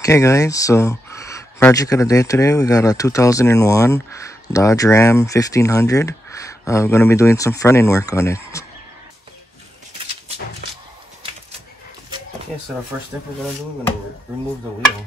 Okay guys, so project of the day today, we got a 2001 Dodge Ram 1500. We're going to be doing some front end work on it. Okay, so the first step we're going to do, we're going to remove the wheel.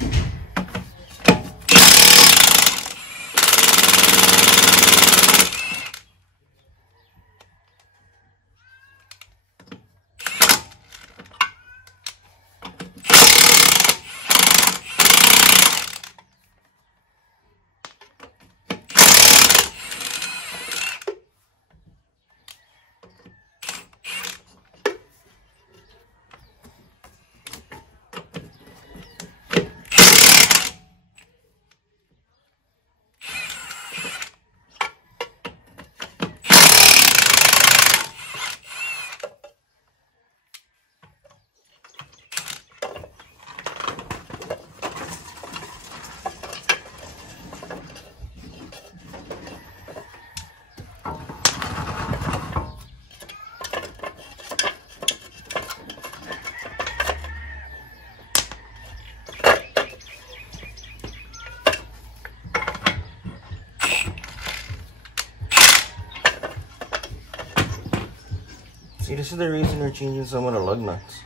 See, this is the reason we're changing some of the lug nuts.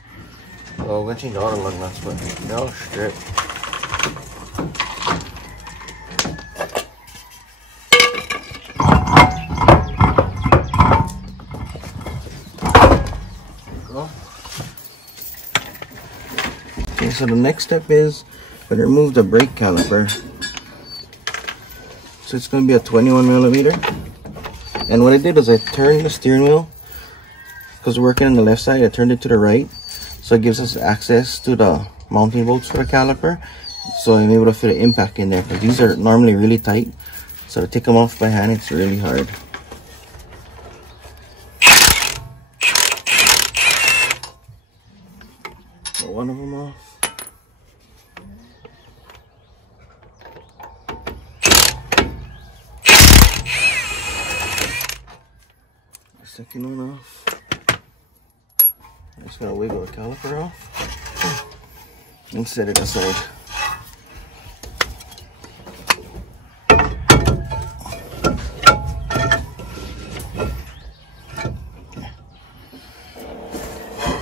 Well, we're going to change all the lug nuts, but they're all stripped. Okay, so the next step is we're going to remove the brake caliper. So it's going to be a 21 millimeter. And what I did is I turned the steering wheel. Because we're working on the left side, I turned it to the right, so it gives us access to the mounting bolts for the caliper, so I'm able to fit an impact in there, because these are normally really tight, so to take them off by hand, it's really hard. Get one of them off. The second one off. I'm just gonna wiggle the caliper off and set it aside.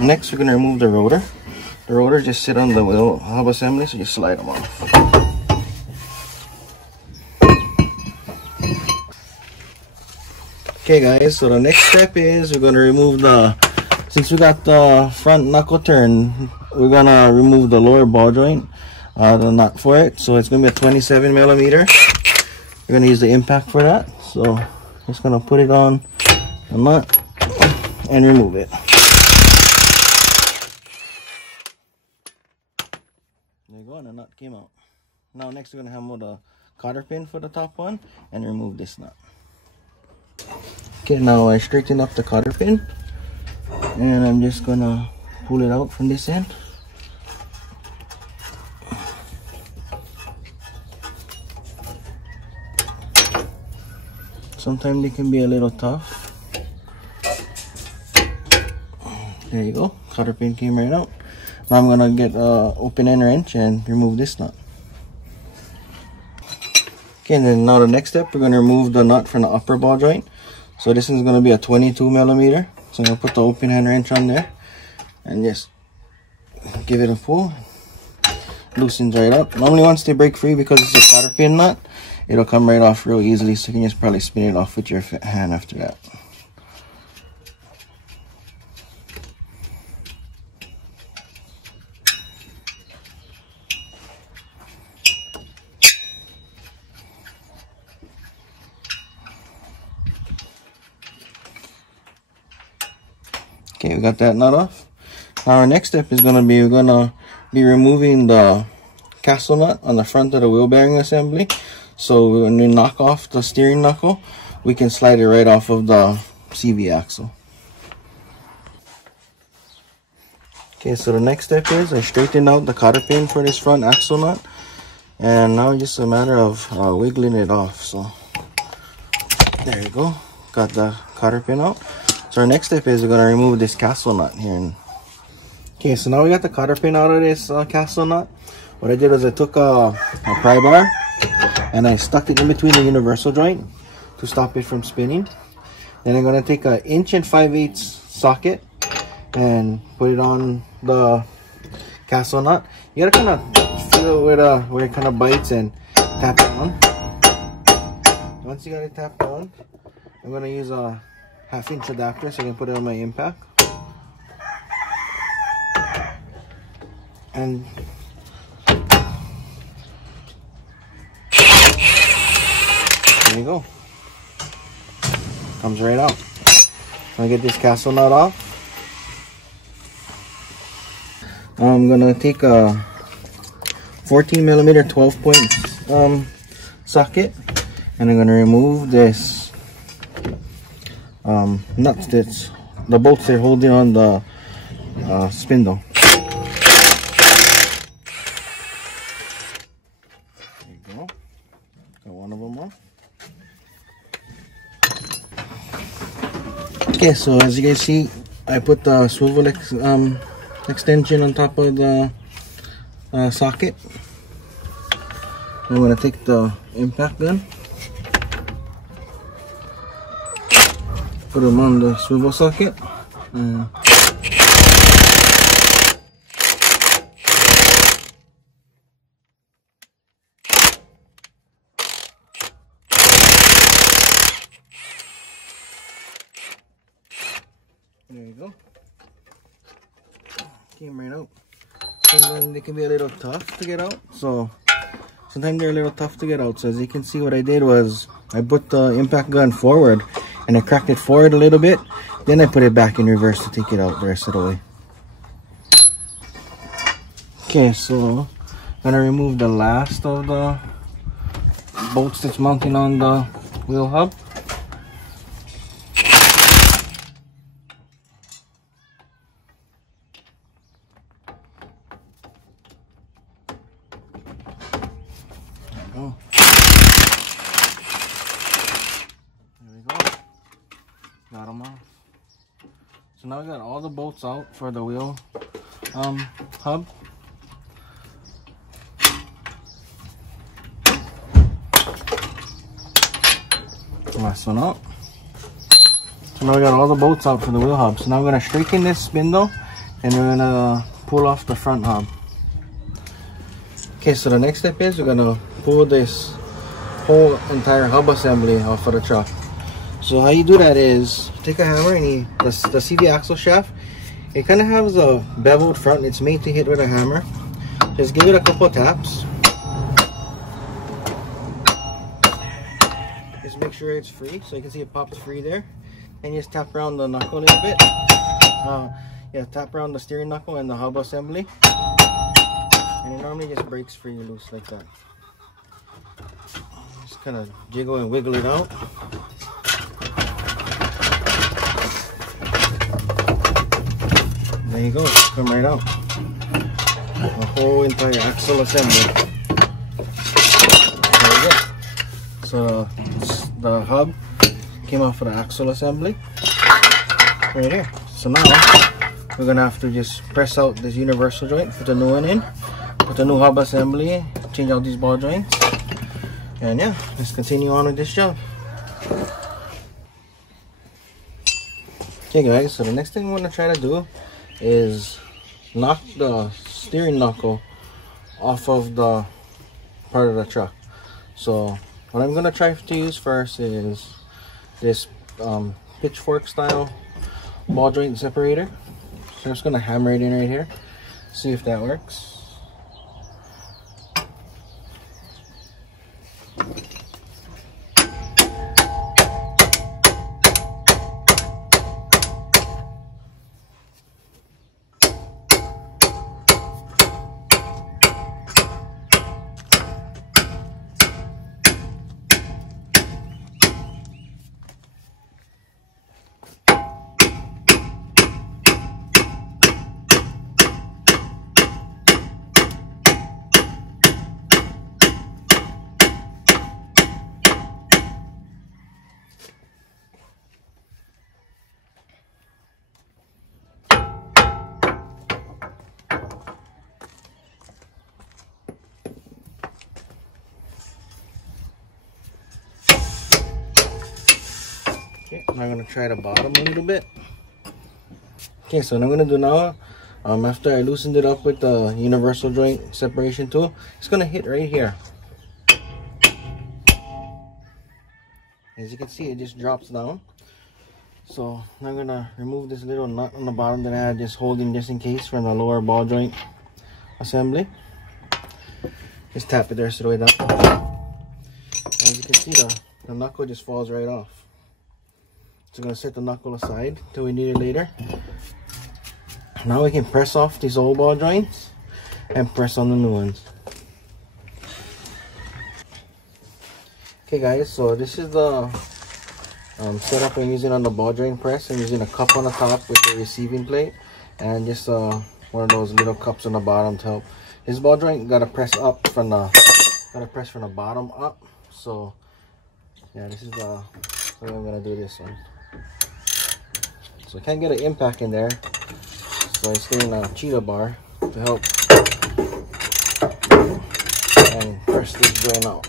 Next, we're gonna remove the rotor. The rotor just sit on the wheel hub assembly, so just slide them off. Okay guys, so the next step is we're gonna remove since we got the front knuckle turn, we're gonna remove the lower ball joint, the nut for it. So it's gonna be a 27 millimeter. We're gonna use the impact for that. So just gonna put it on the nut and remove it. There you go, and the nut came out. Now next we're gonna hammer the cotter pin for the top one and remove this nut. Okay, now I straighten up the cotter pin. And I'm just gonna pull it out from this end. Sometimes they can be a little tough. There you go, cotter pin came right out. Now I'm gonna get an open end wrench and remove this nut. Okay, and then now the next step, we're gonna remove the nut from the upper ball joint. So this is gonna be a 22 millimeter. So I'm going to put the open hand wrench on there and just give it a pull. Loosens right up. Normally once they break free, because it's a cotter pin nut, it'll come right off real easily. So you can just probably spin it off with your hand after that. Okay, we got that nut off. Now our next step is we're gonna be removing the castle nut on the front of the wheel bearing assembly. So when we knock off the steering knuckle, we can slide it right off of the CV axle. Okay, so the next step is I straightened out the cotter pin for this front axle nut, and now it's just a matter of wiggling it off. So there you go, got the cotter pin out. So our next step is we're going to remove this castle nut here. Okay, so now we got the cotter pin out of this castle nut. what I did was I took a pry bar and I stuck it in between the universal joint to stop it from spinning. Then I'm going to take an 1 5/8" socket and put it on the castle nut. You gotta kind of feel it where it kind of bites and tap it on. Once you got it tapped on, I'm going to use a 1/2" adapter so I can put it on my impact. And there you go. Comes right out. I'll get this castle nut off. I'm gonna take a 14mm 12-point socket, and I'm gonna remove this nuts that's the bolts they're holding on the spindle. There you go. Got one of them off. Okay, so as you guys see, I put the swivel extension on top of the socket. I'm going to take the impact gun, put them on the swivel socket. There you go. Came right out. Sometimes they can be a little tough to get out. So sometimes they're a little tough to get out. So as you can see, what I did was I put the impact gun forward and I cracked it forward a little bit. Then I put it back in reverse to take it out the rest of the way. Okay, so I'm gonna remove the last of the bolts that's mounting on the wheel hub. There we go. Got them off. So now we got all the bolts out for the wheel hub. Last one out. So now we got all the bolts out for the wheel hub. So now we're gonna straighten this spindle and we're gonna pull off the front hub. Okay, so the next step is we're gonna pull this whole entire hub assembly off of the truck. So how you do that is take a hammer and the CV axle shaft, it kind of has a beveled front. It's made to hit with a hammer. Just give it a couple taps. Just make sure it's free, so you can see it pops free there. And just tap around the knuckle a little bit. Yeah, tap around the steering knuckle and the hub assembly. And it normally just breaks free and loose like that. Just kind of jiggle and wiggle it out. There you go, come right out. The whole entire axle assembly. There you go. So the hub came off of the axle assembly. Right here. So now we're gonna have to just press out this universal joint, put the new one in, put the new hub assembly, change out these ball joints, and yeah, let's continue on with this job. Okay guys, so the next thing we're gonna try to do is knock the steering knuckle off of the part of the truck. So what I'm gonna try to use first is this pitchfork style ball joint separator. So I'm just gonna hammer it in right here, see if that works. I'm gonna try the bottom a little bit. Okay, so what I'm gonna do now, after I loosened it up with the universal joint separation tool, it's gonna hit right here. As you can see, it just drops down. So I'm gonna remove this little nut on the bottom that I had just holding just in case from the lower ball joint assembly. Just tap it the rest of the way down. As you can see, the knuckle just falls right off. So I'm gonna set the knuckle aside till we need it later. Now we can press off these old ball joints and press on the new ones. Okay guys, so this is the setup I'm using on the ball joint press. I'm using a cup on the top with the receiving plate and just one of those little cups on the bottom to help. This ball joint gotta press up from the bottom up. So yeah, this is the way I'm gonna do this one. So I can't get an impact in there, so I'm getting a cheetah bar to help and press this joint out.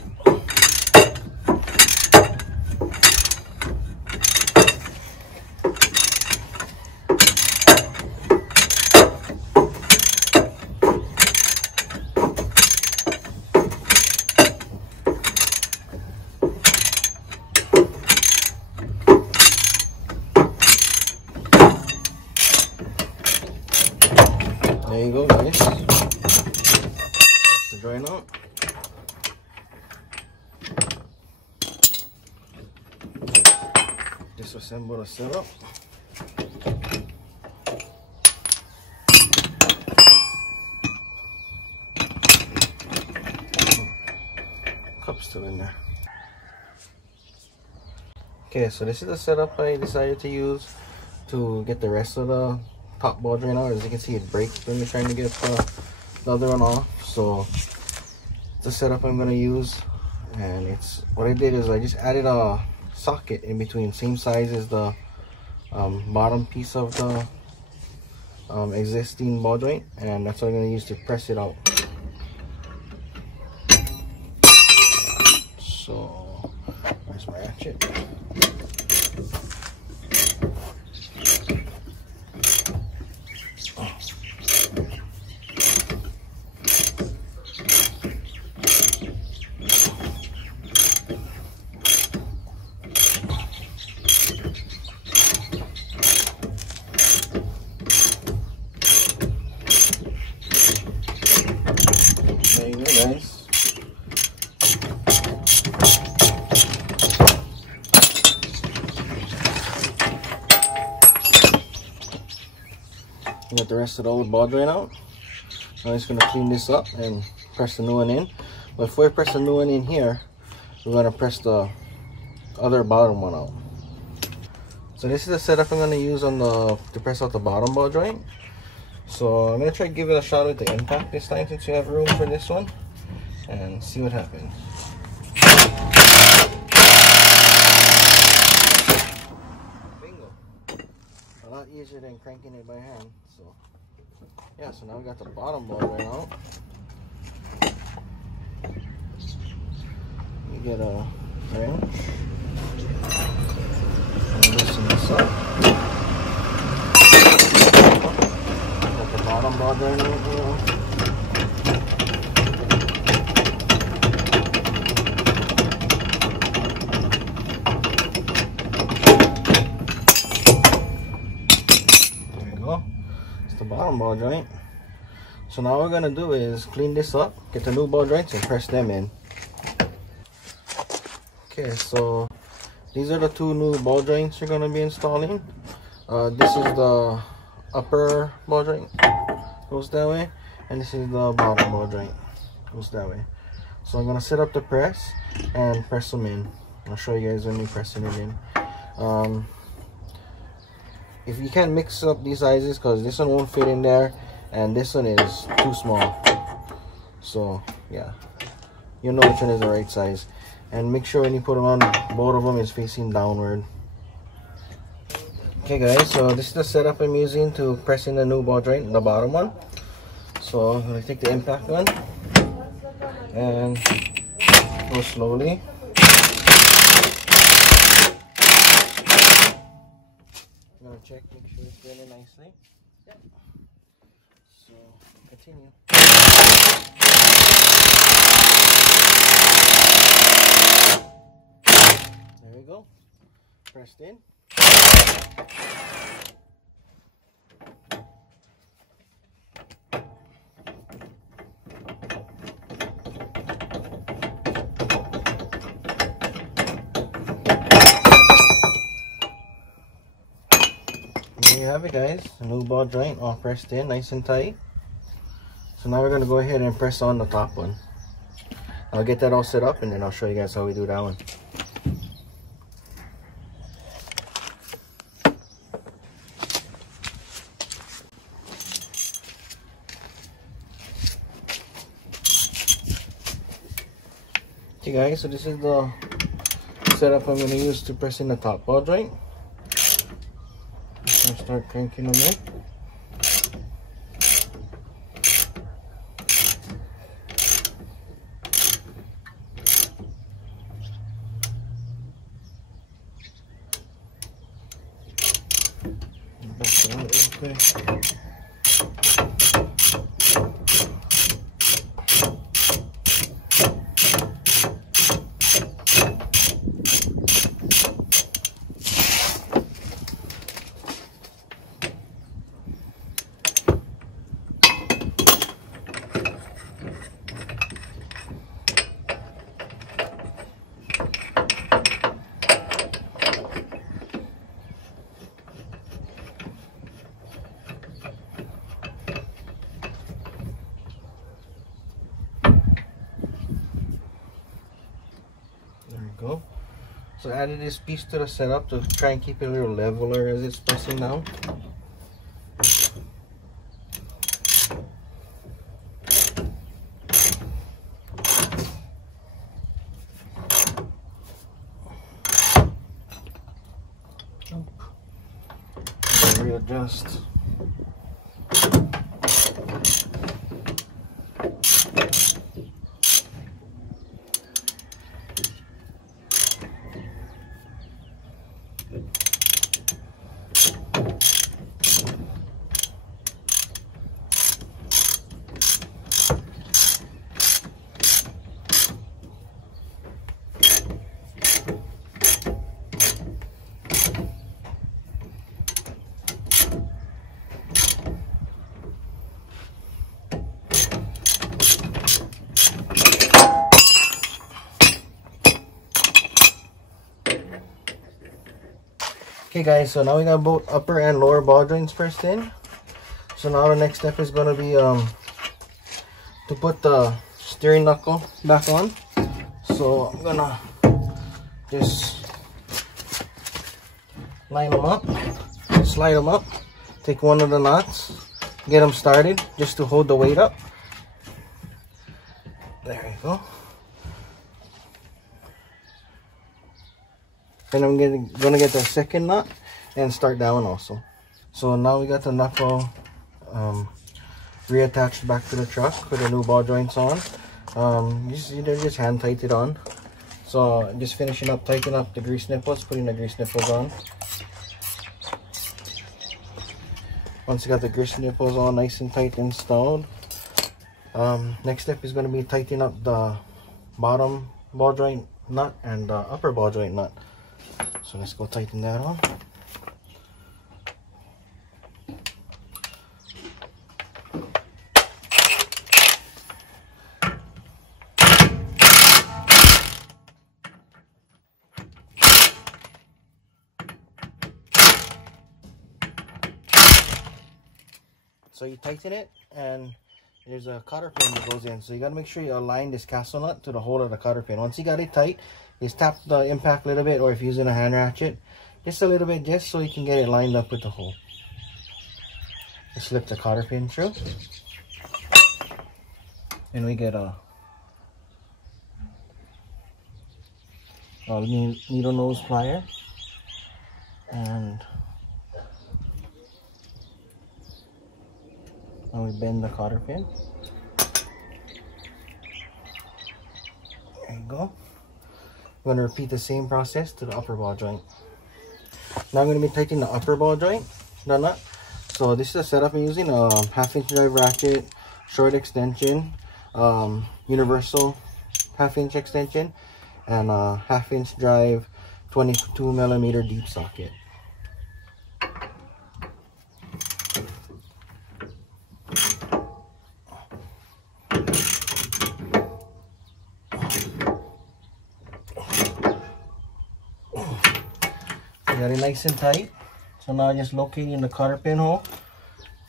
There you go, guys. That's the joint out. Disassemble the setup. Cup's still in there. Okay, so this is the setup I decided to use to get the rest of the top ball joint out. As you can see, it breaks when you're trying to get the other one off. So it's the setup I'm going to use, and it's what I did is I just added a socket in between, same size as the bottom piece of the existing ball joint, and that's what I'm going to use to press it out. So where's my ratchet? There you go, guys. Got the rest of the old ball joint out. I'm just going to clean this up and press the new one in. But before I press the new one in here, we're going to press the other bottom one out. So this is the setup I'm going to use on to press out the bottom ball joint. So I'm going to try to give it a shot with the impact this time since we have room for this one, and see what happens. Bingo. A lot easier than cranking it by hand. So yeah, so now we got the bottom ball right out. You get a wrench and loosen this up. Got the bottom ball right here. The bottom ball joint. So now what we're gonna do is clean this up, get the new ball joints and press them in. Okay, so these are the two new ball joints you're gonna be installing. This is the upper ball joint, goes that way, and this is the bottom ball joint, goes that way. So I'm gonna set up the press and press them in. I'll show you guys when we're pressing it in. If you can't mix up these sizes, because this one won't fit in there and this one is too small, so yeah, you know which one is the right size. And make sure when you put them on, both of them is facing downward. Okay guys, so this is the setup I'm using to press in the new ball joint, the bottom one. So I'm going to take the impact gun and go slowly. want to check, make sure it's spinning nicely. Yep. So continue. There we go. Pressed in. There you have it, guys. A new ball joint all pressed in, nice and tight. So now we're going to go ahead and press on the top one. I'll get that all set up and then I'll show you guys how we do that one. Okay guys, so this is the setup I'm going to use to press in the top ball joint. Just going to start cranking them in. Go. So I added this piece to the setup to try and keep it a little leveler as it's pressing down. Readjust. Okay guys, so now we got both upper and lower ball joints pressed in. So now the next step is going to be to put the steering knuckle back on. So I'm going to just line them up, slide them up, take one of the knots, get them started just to hold the weight up. There you go. And I'm gonna get the second knot and start that one also. So now we got the knuckle reattached back to the truck with the new ball joints on. Just hand tight it on. So just finishing up tightening up the grease nipples, putting the grease nipples on. Once you got the grease nipples all nice and tight installed, next step is going to be tightening up the bottom ball joint nut and the upper ball joint nut. So let's go tighten that on. So you tighten it, and there's a cotter pin that goes in. So you got to make sure you align this castle nut to the hole of the cotter pin. Once you got it tight, just tap the impact a little bit, or if you're using a hand ratchet, just a little bit, just so you can get it lined up with the hole. Just slip the cotter pin through, and we get a needle nose plier, and we bend the cotter pin. There you go. We're going to repeat the same process to the upper ball joint. Now I'm going to be tightening the upper ball joint, the nut. So this is the setup I'm using: a 1/2" drive ratchet, short extension, universal 1/2" extension, and a 1/2" drive 22mm deep socket. Got it nice and tight. So now just locating the cotter pin hole,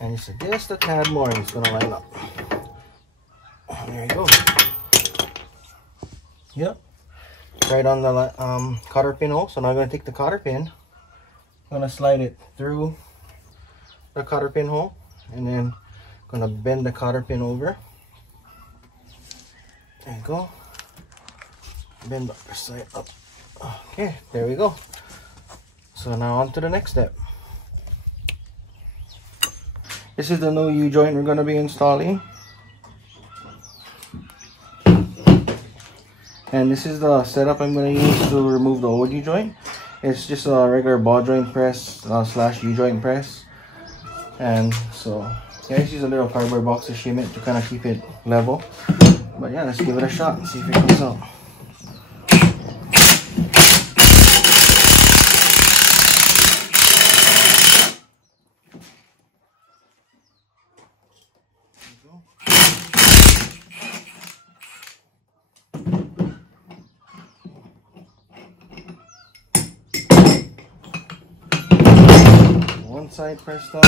and just a tad more, and it's gonna line up. There you go. Yep, right on the cotter pin hole. So now I'm gonna take the cotter pin, I'm gonna slide it through the cotter pin hole, and then gonna bend the cotter pin over. There you go. Bend the other side up. Okay, there we go. So now on to the next step. This is the new U-joint we're going to be installing. And this is the setup I'm going to use to remove the old U-joint. It's just a regular ball joint press slash U-joint press. And so yeah, I just use a little cardboard box to shim it to kind of keep it level. But yeah, let's give it a shot and see if it comes out. One side pressed up.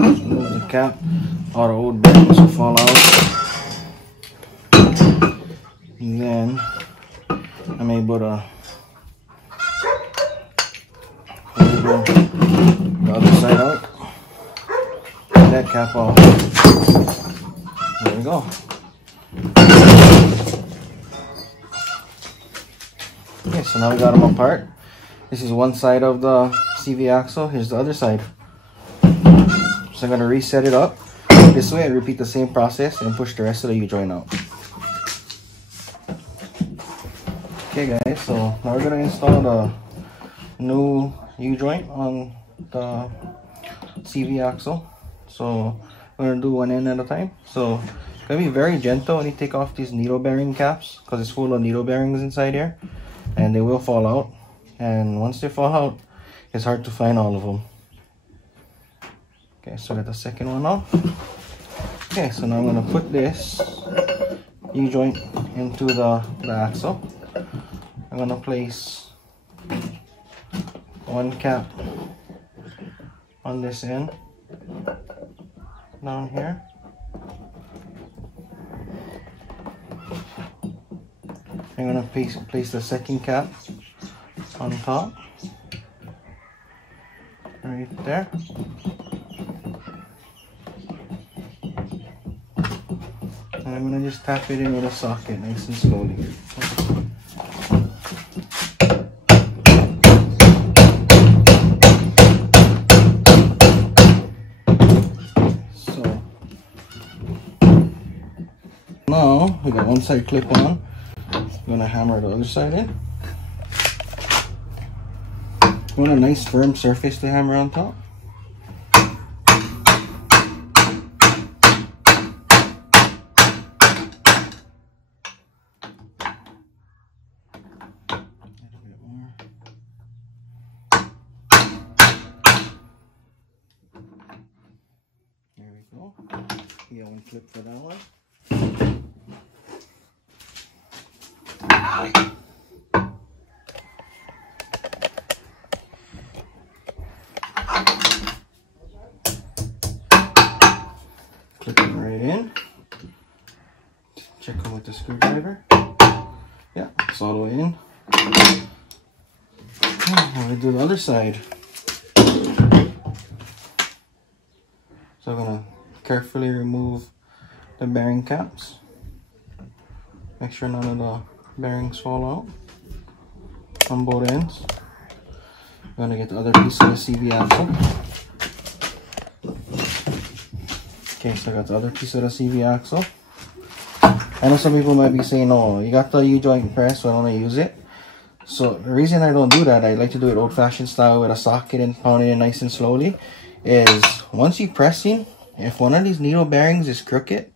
Remove the cap. All the old bearings will fall out. And then I'm able to remove the other side out. That cap off. There we go. Okay, so now we got them apart. This is one side of the CV axle. Here's the other side. So I'm gonna reset it up this way and repeat the same process and push the rest of the U-joint out. Okay guys, so now we're gonna install the new U-joint on the CV axle. So we're gonna do one end at a time. So it's gonna be very gentle when you take off these needle bearing caps, because it's full of needle bearings inside here, and they will fall out. And once they fall out, it's hard to find all of them. Okay, so get the second one off. Okay, so now I'm gonna put this U-joint into the axle. I'm gonna place one cap on this end down here. I'm gonna place the second cap on top, right there. And I'm gonna just tap it in with a socket nice and slowly. Now we got one side clip on. I'm gonna hammer the other side in. You want a nice firm surface to hammer on top. There we go. You got one clip for that one. Clip it right in. Check it with the screwdriver. Yeah, it's all the way in. Now we do the other side. So I'm gonna carefully remove the bearing caps. Make sure none of the bearings fall out on both ends. I'm gonna get the other piece of the CV axle. Okay, so I got the other piece of the CV axle. I know some people might be saying, "Oh, you got the U-joint press, so I don't use it." So the reason I don't do that, I like to do it old-fashioned style with a socket and pound it in nice and slowly, is once you pressing, if one of these needle bearings is crooked,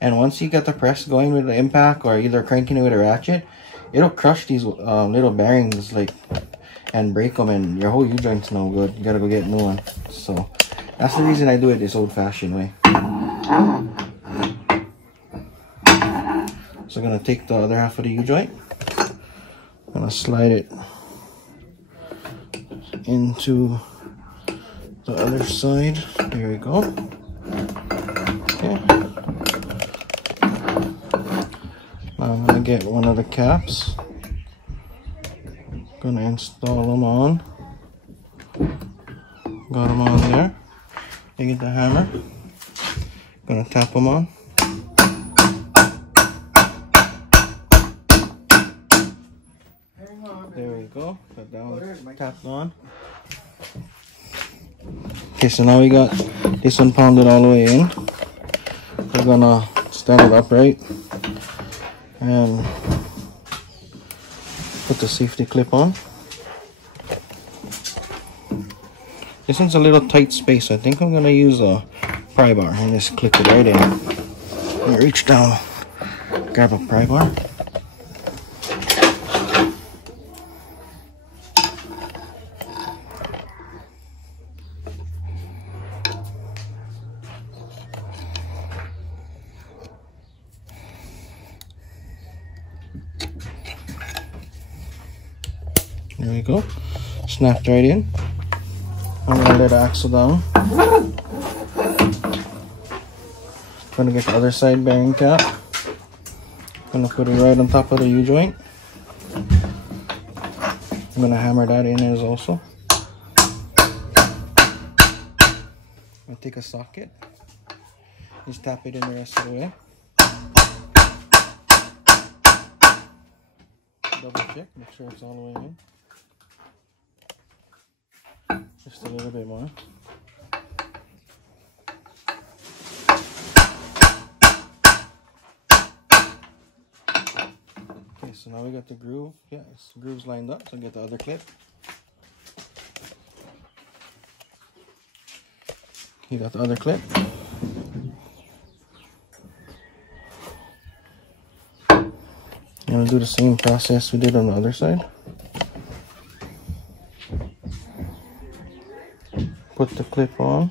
and once you get the press going with the impact or either cranking it with a ratchet, it'll crush these little bearings like and break them, and your whole U-joint's no good. You gotta go get a new one. So that's the reason I do it this old-fashioned way. So I'm gonna take the other half of the U-joint. I'm gonna slide it into the other side. There we go. Okay. Now I'm gonna get one of the caps. Gonna install them on. Got them on there. I get the hammer. Gonna tap them on. There we go. Got that one tapped on. Okay, so now we got this one pounded all the way in. We're gonna stand it upright and put the safety clip on. This one's a little tight space, so I think I'm gonna use a pry bar and just clip it right in. I'm gonna reach down, grab a pry bar. There we go. Snapped right in. I'm gonna let the axle down. Gonna get the other side bearing cap. Gonna put it right on top of the U-joint. I'm gonna hammer that in as also. I'll take a socket. Just tap it in the rest of the way. Double check, make sure it's all the way in. Just a little bit more. Okay, so now we got the groove. Yeah, the groove's lined up, so get the other clip. You got the other clip. I'm gonna do the same process we did on the other side. Put the clip on.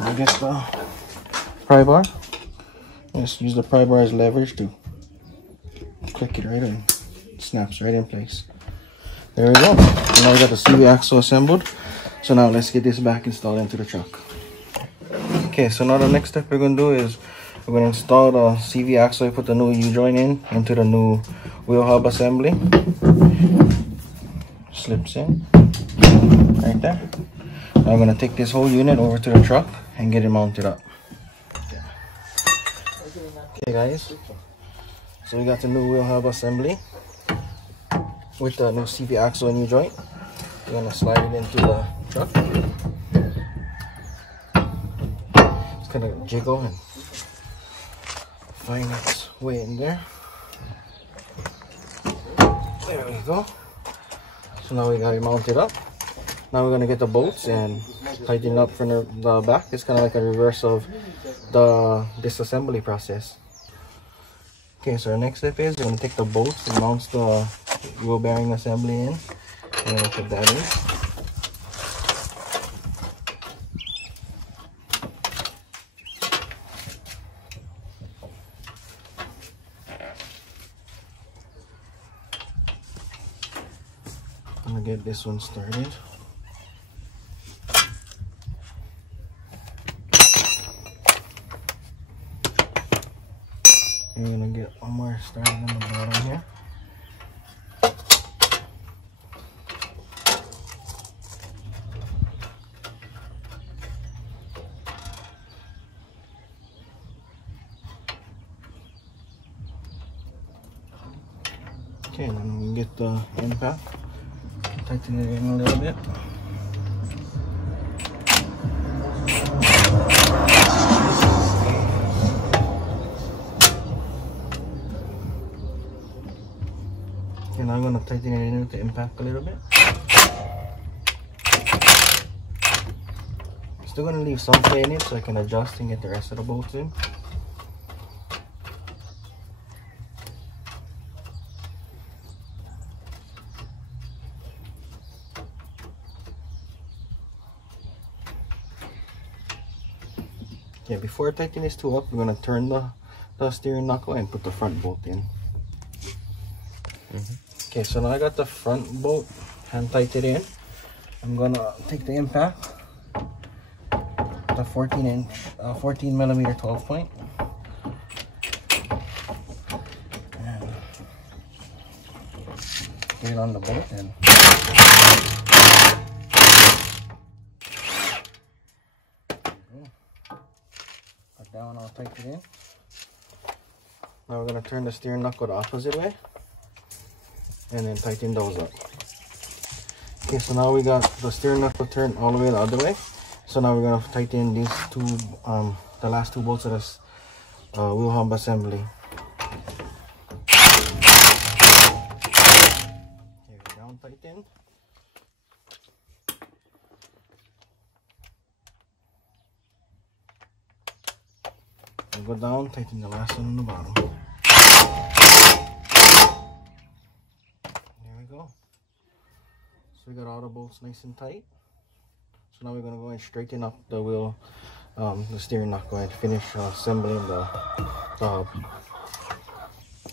I get the pry bar. Just use the pry bar as leverage to click it right in. It snaps right in place. There we go. So now we got the CV axle assembled. So now let's get this back installed into the truck. Okay, so now the next step we're gonna do is we're gonna install the CV axle. Put the new U-joint in into the new wheel hub assembly. Slips in right there. Now I'm gonna take this whole unit over to the truck and get it mounted up. Okay guys, so we got the new wheel hub assembly with the new CV axle and U-joint. We're gonna slide it into the truck. It's gonna jiggle and find its way in there. There we go. So now we got it mounted up. Now we're gonna get the bolts and tighten it up from the back. It's kind of like a reverse of the disassembly process. Okay, so our next step is we're gonna take the bolts and mount the wheel bearing assembly in. I'm gonna put that in. I'm gonna get this one started. I'm gonna get one more started on the bottom here. Okay, then we can get the impact. Tighten it in a little bit. Okay, now I'm going to tighten it in with the impact a little bit. Still going to leave some play in it so I can adjust and get the rest of the bolts in. Okay, before I tighten this tool up, we're going to turn the steering knuckle and put the front bolt in. Okay, so now I got the front bolt hand tightened in. I'm going to take the impact, the 14 millimeter 12 point. And get it on the bolt and put that one all tightened in. Now we're going to turn the steering knuckle the opposite way and then tighten those up. Okay, so now we got the steering knuckle turned all the way the other way. So now we're going to tighten these two, the last two bolts of this wheel hub assembly. Okay, down tighten. And go down, tighten the last one on the bottom. There we go. So we got all the bolts nice and tight. So now we're going to go and straighten up the wheel, the steering knuckle, and finish assembling the hub.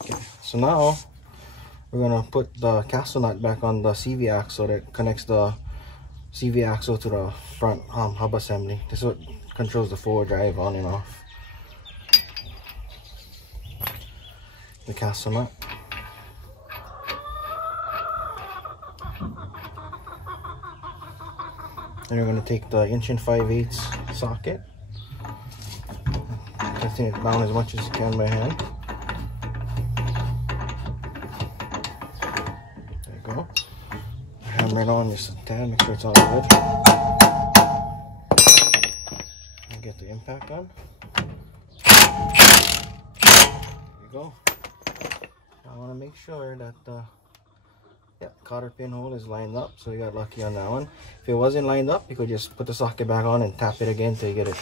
Okay, so now we're going to put the castle nut back on the CV axle that connects the CV axle to the front hub assembly. This is what controls the forward drive on and off. The castle nut. And we're going to take the 1 5/8" socket, tighten it down as much as you can by hand. There you go. Hammer it on just a tad, make sure it's all good. And get the impact on. There you go. I want to make sure that the cotter pin hole is lined up, so we got lucky on that one. If it wasn't lined up, you could just put the socket back on and tap it again until you get it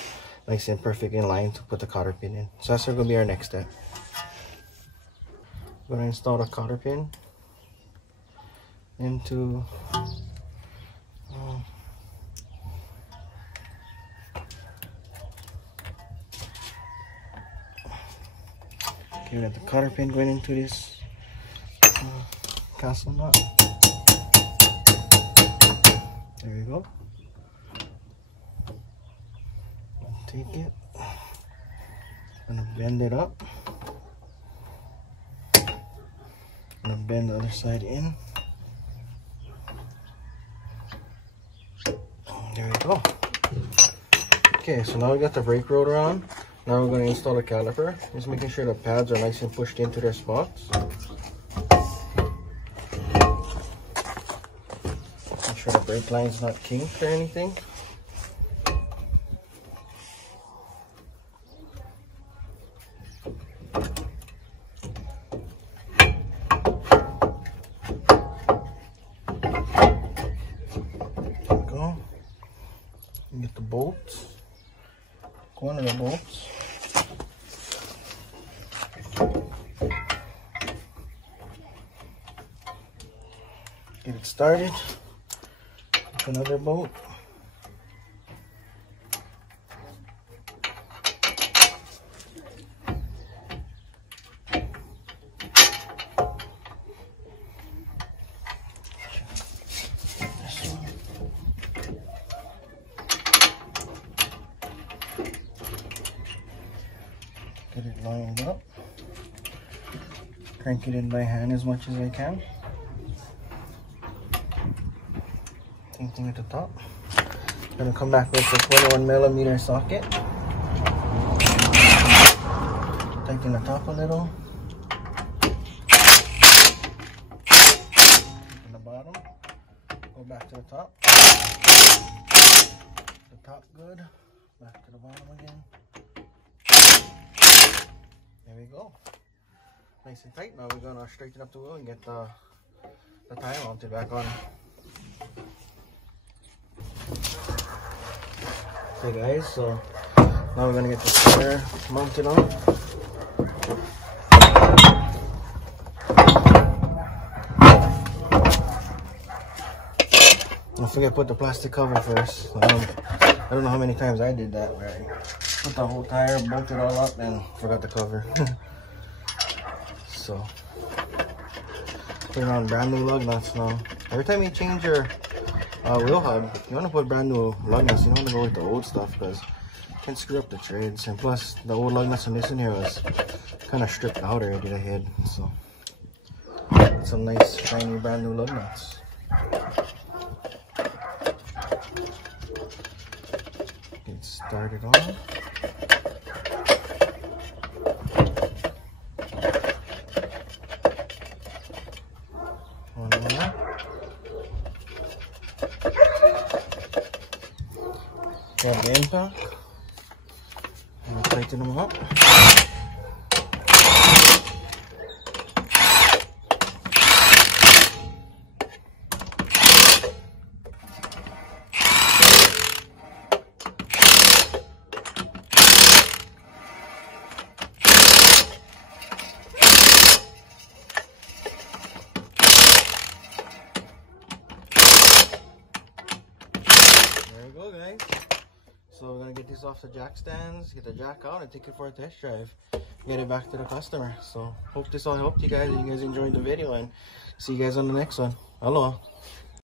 nice and perfect in line to put the cotter pin in. So that's going to be our next step. We're going to install the cotter pin into okay, we got the cotter pin going into this castle nut. There we go. Take it. Gonna bend it up. Gonna bend the other side in. There we go. Okay, so now we got the brake rotor on. Now we're going to install the caliper. Just making sure the pads are nice and pushed into their spots. Make sure the brake line's not kinked or anything. There we go. Get the bolts. One of the bolts. Get it started. Another bolt. Get it lined up. Crank it in by hand as much as I can. Same thing at the top. Gonna come back with the 21mm socket. Tighten the top a little. Tighten the bottom. Go back to the top. The top good. Back to the bottom again. There we go. Nice and tight. Now we're gonna straighten up the wheel and get the the tire mounted back on. Okay guys, so now we're gonna get the tire mounted on. Don't forget to put the plastic cover first. I don't know how many times I did that, where I put the whole tire, bolted all up, and forgot the cover. So, putting on brand new lug nuts now. Every time you change your wheel hub, you want to put brand new lug nuts. You don't want to go with the old stuff because it can screw up the treads. And plus, the old lug nuts on this in here was kind of stripped out already, the head. So, it's some nice, shiny, brand new lug nuts. Get started on. One more. Grab the impact and tighten them up. There you go, guys. So we're gonna get this off the jack stands, get the jack out, and take it for a test drive. Get it back to the customer. So hope this all helped you guys. You guys enjoyed the video, and see you guys on the next one. Aloha.